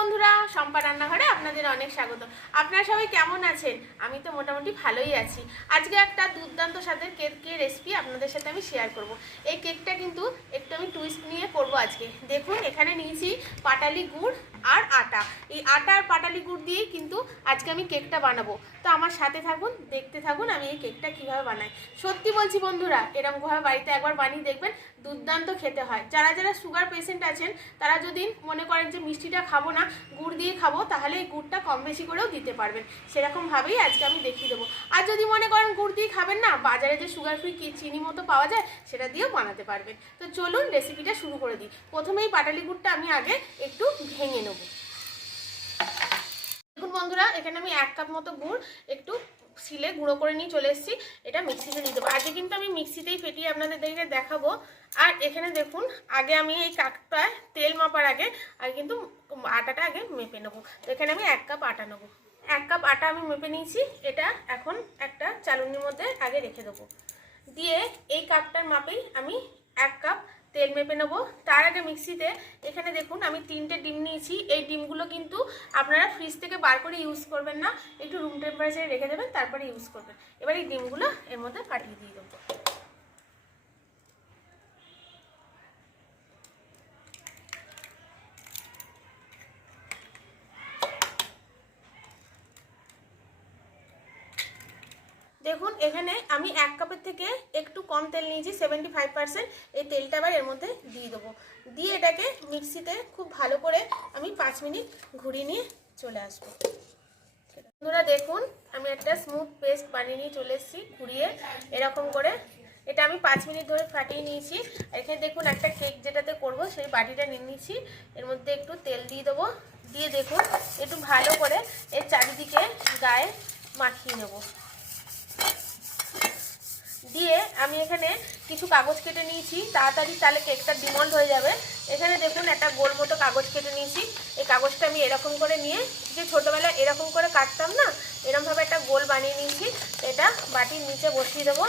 বন্ধুরা সম্পা রান্নাঘরে আপনাদের অনেক স্বাগত। আপনারা সবাই কেমন আছেন? আমি তো মোটামুটি ভালোই আছি। আজকে একটা দুর্দান্ত স্বাদের কেকের রেসিপি আপনাদের সাথে আমি শেয়ার করব। এই কেকটা কিন্তু একটু আমি টুইস্ট নিয়ে করব আজকে। দেখুন, এখানে নিয়েছি পাটালি গুড় আর আটা। এই আটা আর পাটালি গুড় দিয়েই কিন্তু আজকে আমি কেকটা বানাবো। তো আমার সাথে থাকুন, দেখতে থাকুন আমি এই কেকটা কীভাবে বানাই। সত্যি বলছি বন্ধুরা এরকমভাবে বাড়িতে একবার বানিয়ে দেখবেন, দুর্দান্ত খেতে হয়। যারা যারা সুগার পেশেন্ট আছেন, তারা যদি মনে করেন যে মিষ্টিটা খাব না, গুড় দিয়ে খাব, তাহলে এই গুড়টা কম বেশি করেও দিতে পারবেন। সেরকমভাবেই আজকে আমি দেখিয়ে দেবো। আর যদি মনে করেন গুড় দিয়ে খাবেন না, বাজারে যে সুগার ফ্রি কি চিনি মতো পাওয়া যায়, সেটা দিয়েও বানাতে পারবেন। তো চলুন রেসিপিটা শুরু করে দিই। প্রথমেই পাটালি গুড়টা আমি আগে একটু ভেঙে নেব। দেখুন বন্ধুরা, এখানে আমি এক কাপ মতো গুড় একটু শিলে গুঁড়ো করে নিয়ে চলে এসেছি। এটা মিক্সিতে দিয়ে দেবো। আজকে কিন্তু আমি মিক্সিতেই ফেটিয়ে আপনাদের দেখে দেখাবো। আর এখানে দেখুন, আগে আমি এই কাকটায় তেল মাপার আগে আগে কিন্তু আটাটা আগে মেপে নেব। এখানে আমি এক কাপ আটা নেব। এক কাপ আটা আমি মেপে নিয়েছি। এটা এখন একটা চালুনির মধ্যে আগে রেখে দেবো। দিয়ে এই কাপটার মাপেই আমি এক কাপ তেল মেপে নেব। তার আগে মিক্সিতে এখানে দেখুন, আমি তিনটে ডিম নিয়েছি। এই ডিমগুলো কিন্তু আপনারা ফ্রিজ থেকে বার করে ইউজ করবেন না। একটু রুম টেম্পারেচারে রেখে দেবেন, তারপরে ইউজ করবেন। এবার এই ডিমগুলো এর মধ্যে পাঠিয়ে দিয়ে দেবো। দেখুন, এখানে আমি এক কাপের থেকে একটু কম তেল নিয়েছি সেভেন্টি ফাইভ পার্সেন্ট এই তেলটা আবার এর মধ্যে দিয়ে দেবো। দিয়ে এটাকে মিক্সিতে খুব ভালো করে আমি পাঁচ মিনিট ঘুরিয়ে নিয়ে চলে আসব। বন্ধুরা, দেখুন, আমি একটা স্মুথ পেস্ট বানিয়ে নিয়ে চলে এসেছি ঘুরিয়ে। এরকম করে এটা আমি পাঁচ মিনিট ধরে ফাটিয়ে নিয়েছি। এখানে দেখুন, একটা কেক যেটাতে করব, সেই বাটিটা নিয়ে নিয়েছি এর মধ্যে একটু তেল দিয়ে দেবো। দিয়ে দেখুন, একটু ভালো করে এর চারিদিকে গায়ে মাখিয়ে নেব। আমি এখানে কিছু কাগজ কেটে নিয়েছি। তাড়াতাড়ি তাহলে কেকটা ডিমল্ট হয়ে যাবে। এখানে দেখুন, একটা গোল মতো কাগজ কেটে নিয়েছি। এই কাগজটা আমি এরকম করে নিয়ে যে ছোটোবেলায় এরকম করে কাটতাম না এরকমভাবে একটা গোল বানিয়ে নিয়েছি। এটা বাটির নিচে বসিয়ে দেবো।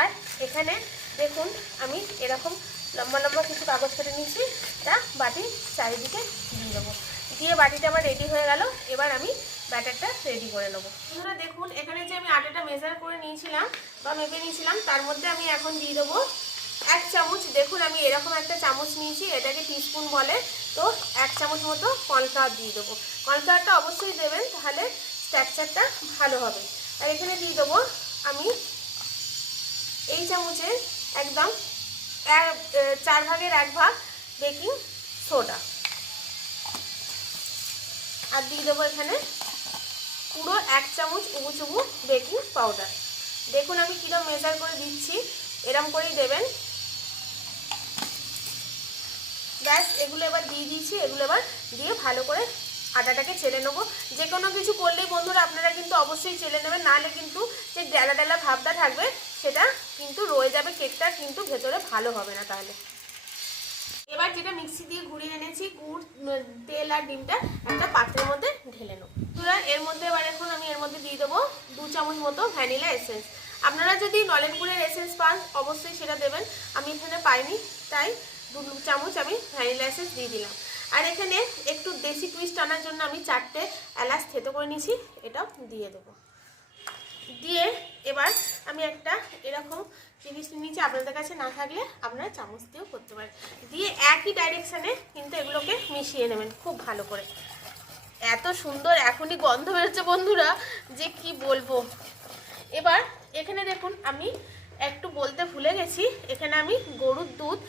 আর এখানে দেখুন, আমি এরকম লম্বা লম্বা কিছু কাগজ কেটে নিয়েছি। তা বাটির চারিদিকে দিয়ে দেবো। দিয়ে বাটিটা আমার রেডি হয়ে গেল। এবার আমি ব্যাটারটা রেডি করে নেব। বন্ধুরা দেখুন, এখানে যে আমি আটাটা মেজার করে নিয়েছিলাম বা মেপে নিয়েছিলাম, তার মধ্যে আমি এখন দিয়ে দেবো এক চামচ। দেখুন, আমি এরকম একটা চামচ নিয়েছি, এটাকে টিস্পুন বলে। তো এক চামচ মতো কর্নফ্লাওয়ার দিয়ে দেবো। কর্নফ্লাওয়ারটা অবশ্যই দেবেন, তাহলে স্ট্রাকচারটা ভালো হবে। আর এখানে দিয়ে দেবো আমি এই চামচে একদম এক চার ভাগের এক ভাগ বেকিং সোডা আর দিয়ে দেবো এখানে পুরো এক চামচ উবু চুবু বেকিং পাউডার দেখুন আমি কীরকম মেজার করে দিচ্ছি, এরম করেই দেবেন। ব্যাস, এগুলো এবার দিয়ে দিয়েছি, এগুলো এবার দিয়ে ভালো করে আটাটাকে চেলে নেব। যে কোনো কিছু করলেই বন্ধুরা, আপনারা কিন্তু অবশ্যই চেলে নেবেন, নাহলে কিন্তু যে ডেলা ডেলা ভাবটা থাকবে, সেটা কিন্তু রয়ে যাবে, কেকটা কিন্তু ভেতরে ভালো হবে না তাহলে। এবার যেটা মিক্সি দিয়ে ঘুরিয়ে এনেছি, গুড়, তেল আর ডিমটা একটা পাত্রের মধ্যে ঢেলে নেব। বন্ধুরা এর মধ্যে এবার এখন আমি এর মধ্যে দিয়ে দেবো দু চামচ মতো ভ্যানিলা এসেন্স। আপনারা যদি নলেন গুড়ের এসেন্স পান, অবশ্যই সেটা দেবেন। আমি এখানে পাইনি, তাই দু চামচ আমি ভ্যানিলা এসেন্স দিয়ে দিলাম। আর এখানে একটু দেশি টুইস্ট আনার জন্য আমি চারটে এলাচ থেতো করে নিয়েছি, এটাও দিয়ে দেবো। দিয়ে এবার আমি একটা এরকম জিনিস নিয়েছি, আপনাদের কাছে না থাকলে আপনারা চামচ দিয়েও করতে পারেন। দিয়ে একই ডাইরেকশানে কিন্তু এগুলোকে মিশিয়ে নেবেন, খুব ভালো করে। এত সুন্দর এখনই গন্ধ বেরোচ্ছে বন্ধুরা, যে কি বলব। এবার এখানে দেখুন, আমি একটু বলতে ভুলে গেছি, এখানে আমি গরুর দুধ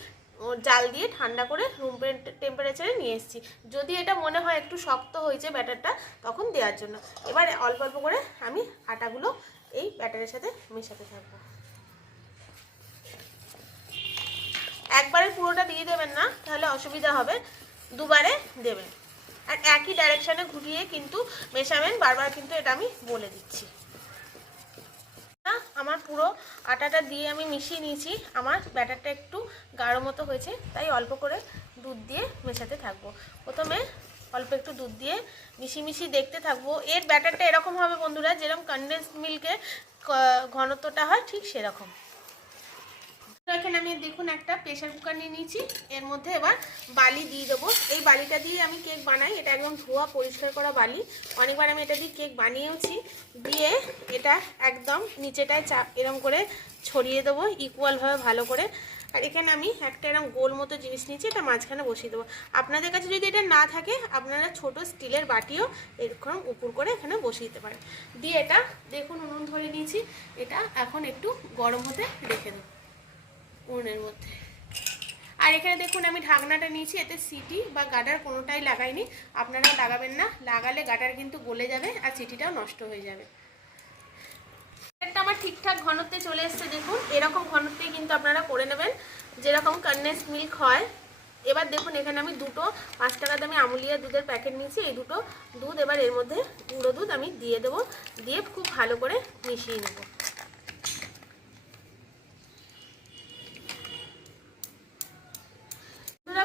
জাল দিয়ে ঠান্ডা করে রুম টেম্পারেচারে নিয়ে এসেছি। যদি এটা মনে হয় একটু শক্ত হয়েছে ব্যাটারটা, তখন দেওয়ার জন্য। এবার অল্প অল্প করে আমি আটাগুলো এই ব্যাটারের সাথে মেশাতে থাকব। একবারে পুরোটা দিয়ে দেবেন না, তাহলে অসুবিধা হবে। দুবারে দেবেন। আর একই ডাইরেকশানে ঘুরিয়ে কিন্তু মেশাবেন, বারবার কিন্তু এটা আমি বলে দিচ্ছি। আমার পুরো আটাটা দিয়ে আমি মিশিয়ে নিয়েছি। আমার ব্যাটারটা একটু গাঢ় মতো হয়েছে, তাই অল্প করে দুধ দিয়ে মেশাতে থাকব। প্রথমে অল্প একটু দুধ দিয়ে মিশিয়ে দেখতে থাকব। এর ব্যাটারটা এরকম হবে বন্ধুরা, যেরকম কনডেন্স মিল্কে ঘনত্বটা হয়, ঠিক সেরকম। এখানে আমি দেখুন একটা প্রেশার কুকার নিয়ে নিয়েছি। এর মধ্যে এবার বালি দিয়ে দেবো। এই বালিটা দিয়ে আমি কেক বানাই। এটা একদম ধোয়া, পরিষ্কার করা বালি। অনেকবার আমি এটা দিয়ে কেক বানিয়েওছি। দিয়ে এটা একদম নিচেটায় চাপ, এরম করে ছড়িয়ে দেবো ইকুয়ালভাবে ভালো করে। আর এখানে আমি একটা এরকম গোল মতো জিনিস নিয়েছি, এটা মাঝখানে বসিয়ে দেবো। আপনাদের কাছে যদি এটা না থাকে, আপনারা ছোট স্টিলের বাটিও এরকম উপর করে এখানে বসিয়ে দিতে পারেন। দিয়ে এটা দেখুন, উনুন ধরে নিয়েছি। এটা এখন একটু গরম হতে রেখে দেবো উনুনের মধ্যে। আর এখানে দেখুন, আমি ঢাকনাটা নিয়েছি, এতে সিটি বা গাডার কোনোটাই লাগাইনি। আপনারা লাগাবেন না, লাগালে গাডার কিন্তু গলে যাবে আর সিটিটাও নষ্ট হয়ে যাবে। ঠিকঠাক ঘনত্বে চলে এসছে, দেখুন। এরকম ঘনত্বেই কিন্তু আপনারা করে নেবেন। যেরকম কন্ডেন্স মিল্ক হয়। এবার দেখুন, এখানে আমি দুটো পাঁচ টাকা দামে আমুলিয়া দুধের প্যাকেট নিয়েছি। এই দুটো দুধ এবার এর মধ্যে গুঁড়ো দুধ আমি দিয়ে দেবো। দিয়ে খুব ভালো করে মিশিয়ে নেব।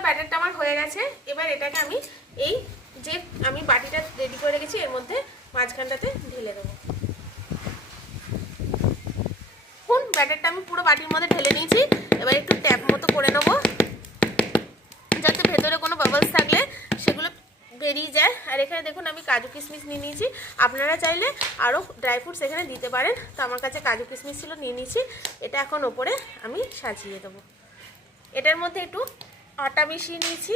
ব্যাটারটা আমার হয়ে গেছে। এবার এটাকে আমি এই যে আমি বাটিটা রেডি করে রেখেছি, এর মধ্যে মাঝখানটাতে ঢেলে দেবো দেখুন ব্যাটারটা আমি পুরো বাটির মধ্যে ঢেলে নিয়েছি। এবার একটু ট্যাপ মতো করে নেব। যাতে ভেতরে কোনো বাবলস থাকলে সেগুলো বেরিয়ে যায়। আর এখানে দেখুন, আমি কাজু কিশমিশ নিয়ে নিয়েছি। আপনারা চাইলে আরও ড্রাই ফ্রুটস এখানে দিতে পারেন। তো আমার কাছে কাজু কিশমিশ ছিল, নিয়ে নিয়েছি। এটা এখন ওপরে আমি সাজিয়ে দেবো। এটার মধ্যে একটু আটা মিশিয়ে নিয়েছি।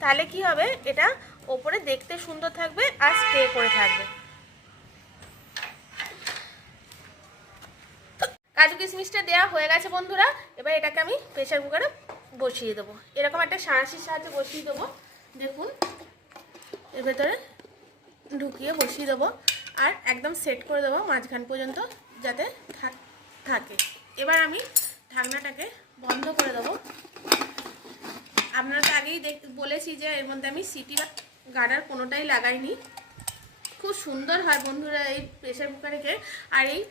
তাহলে কি হবে? এটা ওপরে দেখতে সুন্দর থাকবে আর স্প্রে করে থাকবে। কাজু কিশমিশটা দেওয়া হয়ে গেছে বন্ধুরা, এবার এটাকে আমি প্রেশার কুকারে বসিয়ে দেবো। এরকম একটা সাঁড়াশির সাহায্যে বসিয়ে দেবো। দেখুন, এর ভেতরে ঢুকিয়ে বসিয়ে দেবো আর একদম সেট করে দেবো মাঝখান পর্যন্ত যাতে থাক- এবার আমি ঢাকনাটাকে বন্ধ করে দেবো। আপনারা তো আগেই দেখ বলেছি যে এর মধ্যে আমি সিটি বা গার্ডার কোনোটাই লাগাইনি। খুব সুন্দর হয় বন্ধুরা এই প্রেশার কুকারকে আর এই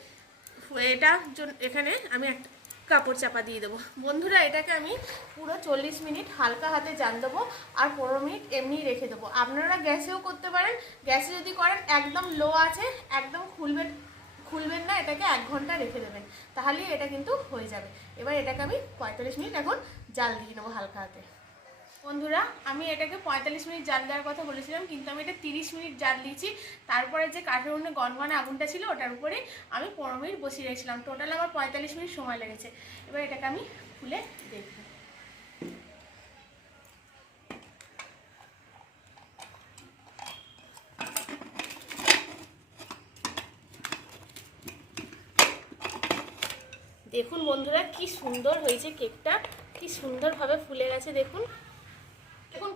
এটা জন- এখানে আমি একটা কাপড় চাপা দিয়ে দেবো। বন্ধুরা, এটাকে আমি পুরো চল্লিশ মিনিট হালকা হাতে জান দেবো আর পনেরো মিনিট এমনি রেখে দেবো। আপনারা গ্যাসেও করতে পারেন। গ্যাসে যদি করেন, একদম লো আছে, একদম খুলবেন খুলবেন না, এটাকে এক ঘণ্টা রেখে দেবেন। তাহলেই এটা কিন্তু হয়ে যাবে। এবার এটাকে আমি পঁয়তাল্লিশ মিনিট এখন জাল দিয়ে নেব হালকা হাতে। বন্ধুরা, আমি এটাকে পঁয়তাল্লিশ মিনিট জাল দেওয়ার কথা বলেছিলাম, কিন্তু আমি এটা তিরিশ মিনিট জাল দিয়েছি। তারপরে যে কাঠের উনুনে গনগনে আগুনটা ছিল, ওটার উপরে আমি পনেরো মিনিট বসিয়ে রেখেছিলাম। টোটাল আমার পঁয়তাল্লিশ মিনিট সময় লেগেছে। এবার এটাকে আমি খুলে দেখব। দেখুন বন্ধুরা, কি সুন্দর হয়েছে কেকটা। কি সুন্দরভাবে ফুলে গেছে, দেখুন।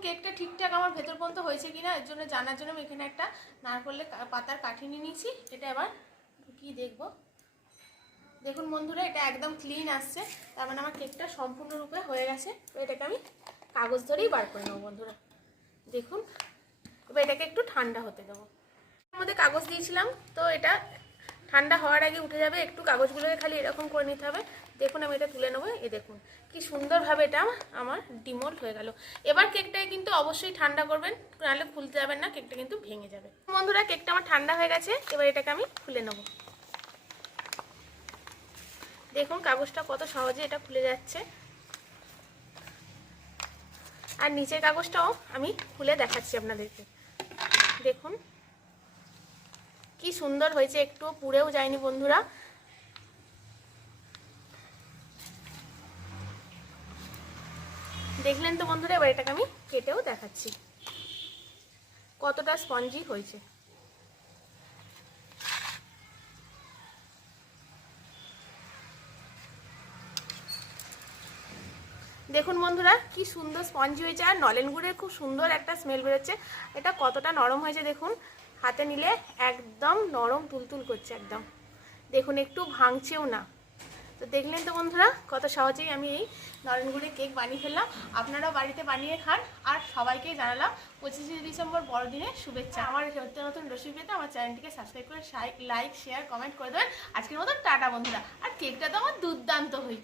কেকটা ঠিকঠাক আমার ভেতর পর্যন্ত হয়েছে কিনা, এর জন্য জানার জন্য আমি এখানে একটা নারকলের পাতার কাঠি নিয়ে নিয়েছি, এটা এবার ঢুকিয়ে দেখব। দেখুন বন্ধুরা, এটা একদম ক্লিন আসছে, তার মানে আমার কেকটা সম্পূর্ণরূপে হয়ে গেছে। তো এটাকে আমি কাগজ ধরেই বার করে নেব বন্ধুরা। দেখুন, এবার এটাকে একটু ঠান্ডা হতে দেবো। মধ্যে কাগজ দিয়েছিলাম, তো এটা ঠান্ডা হওয়ার আগে উঠে যাবে, একটু কাগজগুলোকে খালি এরকম করে নিতে হবে। দেখুন, আমি এটা তুলে নেব এ দেখুন, কি সুন্দরভাবে এটা আমার ডিমোল্ড হয়ে গেল। এবার কেকটাকে কিন্তু অবশ্যই ঠান্ডা করবেন, নাহলে খুলতে যাবেন না, কেকটা কিন্তু ভেঙে যাবে। বন্ধুরা, কেকটা আমার ঠান্ডা হয়ে গেছে, এবার এটাকে আমি খুলে নেব। দেখুন, কাগজটা কত সহজে এটা খুলে যাচ্ছে। আর নিচের কাগজটাও আমি খুলে দেখাচ্ছি আপনাদেরকে। দেখুন কি সুন্দর হয়েছে একটুও পুড়েও যায়নি বন্ধুরা। দেখলেন তো বন্ধুরা, এবার এটাকে আমি কেটেও দেখাচ্ছি। কতটা স্পঞ্জি হয়েছে। দেখুন বন্ধুরা, কি সুন্দর স্পঞ্জি হয়েছে, আর নলেন গুড়ের খুব সুন্দর একটা স্মেল বেরোচ্ছে। এটা কতটা নরম হয়েছে দেখুন। হাতে নিলে একদম নরম তুলতুল করছে একদম। দেখুন, একটু ভাঙছেও না। তো দেখলেন তো বন্ধুরা, কত সহজেই আমি এই নলেন কেক বানিয়ে ফেললাম। আপনারাও বাড়িতে বানিয়ে খান আর সবাইকে জানালাম পঁচিশে ডিসেম্বর বড়দিনে শুভেচ্ছা। আমার নতুন নতুন রেসিপি পেতে আমার চ্যানেলটিকে সাবস্ক্রাইব করে লাইক শেয়ার কমেন্ট করে দেবেন। আজকের মতন টাটা বন্ধুরা। আর কেকটা তো আমার দুর্দান্ত হয়েছে।